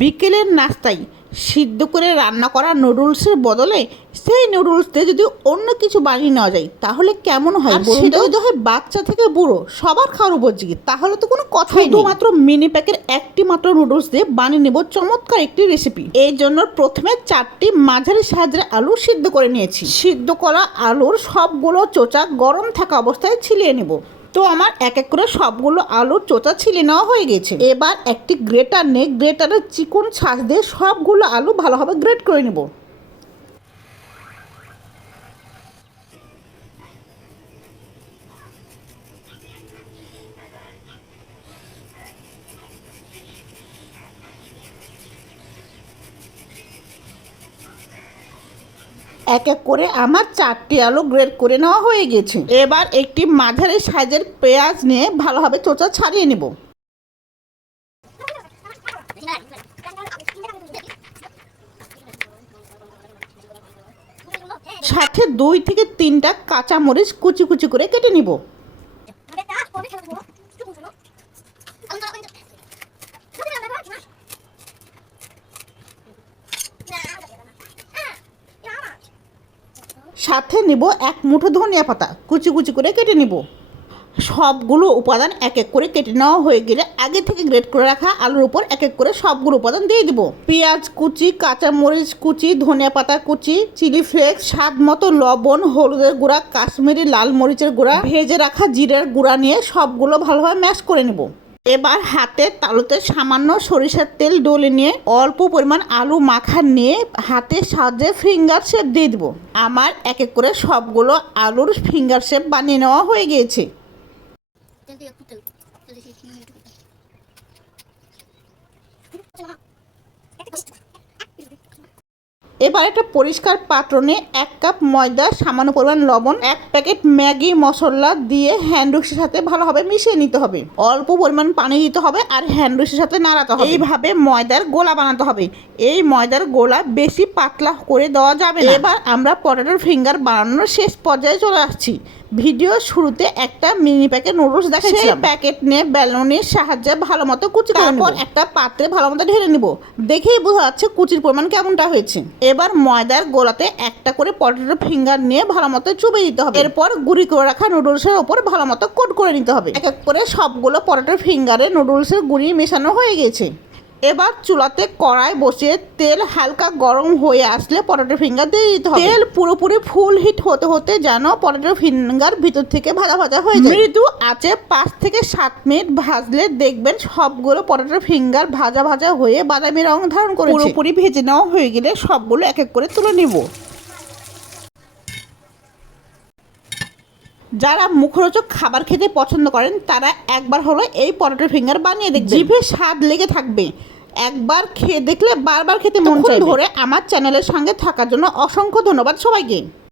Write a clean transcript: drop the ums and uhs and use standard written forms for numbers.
বিকেলের নাস্তায় সিদ্ধ করে রান্না করা নুডলসের বদলে সেই নুডলস দিয়ে যদি অন্য কিছু বানিয়ে নেওয়া যায় তাহলে কেমন হয়? সেটা যদি হয় বাচ্চা থেকে বুড়ো সবার খাওয়ার উপযোগী, তাহলে তো কোনো কথাই নেই। শুধুমাত্র মিনি প্যাকের একটি মাত্র নুডলস দিয়ে বানিয়ে নেব চমৎকার একটি রেসিপি। এই জন্য প্রথমে 4টি মাঝারি সাইজের আলু সিদ্ধ করে নিয়েছি। সিদ্ধ করা আলুর সবগুলো চোচা গরম থাকা অবস্থায় ছিলিয়ে নেব। তো আমার এক এক করে সবগুলো আলুর চোচা ছিলে নেওয়া হয়ে গেছে। এবার একটি গ্রেটার নিয়ে গ্রেটারের চিকন ছাঁচ দিয়ে সবগুলো আলু ভালোভাবে গ্রেট করে নেব। এক এক করে আমার 4টি আলু গ্রেট করে নেওয়া হয়ে গেছে। এবার একটি মাঝারি সাইজের পেঁয়াজ নিয়ে ভালোভাবে চোচা ছাড়িয়ে নেব। সাথে 2 থেকে 3টা কাঁচামরিচ কুচি কুচি করে কেটে নিব। সাথে নিব 1 মুঠো ধনিয়া পাতা কুচি কুচি করে কেটে নিব। সবগুলো উপাদান এক এক করে কেটে নেওয়া হয়ে গেলে আগে থেকে গ্রেট করে রাখা আলুর উপর এক এক করে সবগুলো উপাদান দিয়ে দিব। পেঁয়াজ কুচি, কাঁচামরিচ কুচি, ধনিয়া পাতা কুচি, চিলি ফ্লেক্স, স্বাদ মতো লবণ, হলুদের গুঁড়া, কাশ্মীরি লাল মরিচের গুঁড়া, ভেজে রাখা জিরার গুঁড়া নিয়ে সবগুলো ভালোভাবে ম্যাশ করে নেব। এবার হাতে তালুতে সামান্য সরিষার তেল ডলে নিয়ে অল্প পরিমাণ আলু মাখা নিয়ে হাতের সাহায্যে ফিঙ্গার শেপ দিয়ে দেবো। আমার এক এক করে সবগুলো আলুর ফিঙ্গার শেপ বানিয়ে নেওয়া হয়ে গিয়েছে। এবার একটা পরিষ্কার পাত্র নিয়ে 1 কাপ ময়দা, সামান্য পরিমাণ লবণ, 1 প্যাকেট ম্যাগি মশলা দিয়ে হ্যান্ড উইক্সের সাথে ভালোভাবে মিশিয়ে নিতে হবে। অল্প পরিমাণ পানি দিতে হবে আর হ্যান্ড উইক্সের সাথে নাড়াতে হবে। এইভাবে ময়দার গোলা বানাতে হবে। এই ময়দার গোলা বেশি পাতলা করে দেওয়া যাবে না। এবার আমরা পটেটোর ফিঙ্গার বানানোর শেষ পর্যায়ে চলে আসছি। ভিডিও শুরুতে একটা মিনি প্যাকেট নুডলস দেখাচ্ছিলাম। প্যাকেট নিয়ে বেলুনের সাহায্যে ভালো মতো কুচি করে নেব। একটা পাত্রে ভালো মতো ঢেলে নিব। দেখেই বোঝা যাচ্ছে কুচির পরিমাণ কেমনটা হয়েছে। এবার ময়দার গোলাতে একটা করে পটেটো ফিঙ্গার নিয়ে ভালো মতো চুবে দিতে হবে। এরপর গুঁড়ি করে রাখা নুডলসের ওপর ভালো মতো কোট করে নিতে হবে। এক এক করে সবগুলো পটেটো ফিঙ্গারে নুডলসের গুঁড়ি মেশানো হয়ে গেছে। এবার চুলাতে কড়াই বসিয়ে তেল হালকা গরম হয়ে আসলে পটেটো ফিঙ্গার দিয়ে দিতে হবে। তেল পুরোপুরি ফুল হিট হতে হতে যেন পটেটো ফিঙ্গার ভিতর থেকে ভাজা ভাজা হয়ে যায়। মৃদু আঁচে 5 থেকে 7 মিনিট ভাজলে দেখবেন সবগুলো পটেটো ফিঙ্গার ভাজা ভাজা হয়ে বাদামি রং ধারণ করেছে। পুরোপুরি ভেজে নেওয়া হয়ে গেলে সবগুলো এক এক করে তুলে নিব। যারা মুখরোচক খাবার খেতে পছন্দ করেন তারা একবার হলো এই পটেটো ফিঙ্গার বানিয়ে দেখবেন। জিভে স্বাদ লেগে থাকবে। একবার খেয়ে দেখলে বারবার খেতে মন চাইবে। ধরে আমার চ্যানেলের সঙ্গে থাকার জন্য অসংখ্য ধন্যবাদ সবাইকে।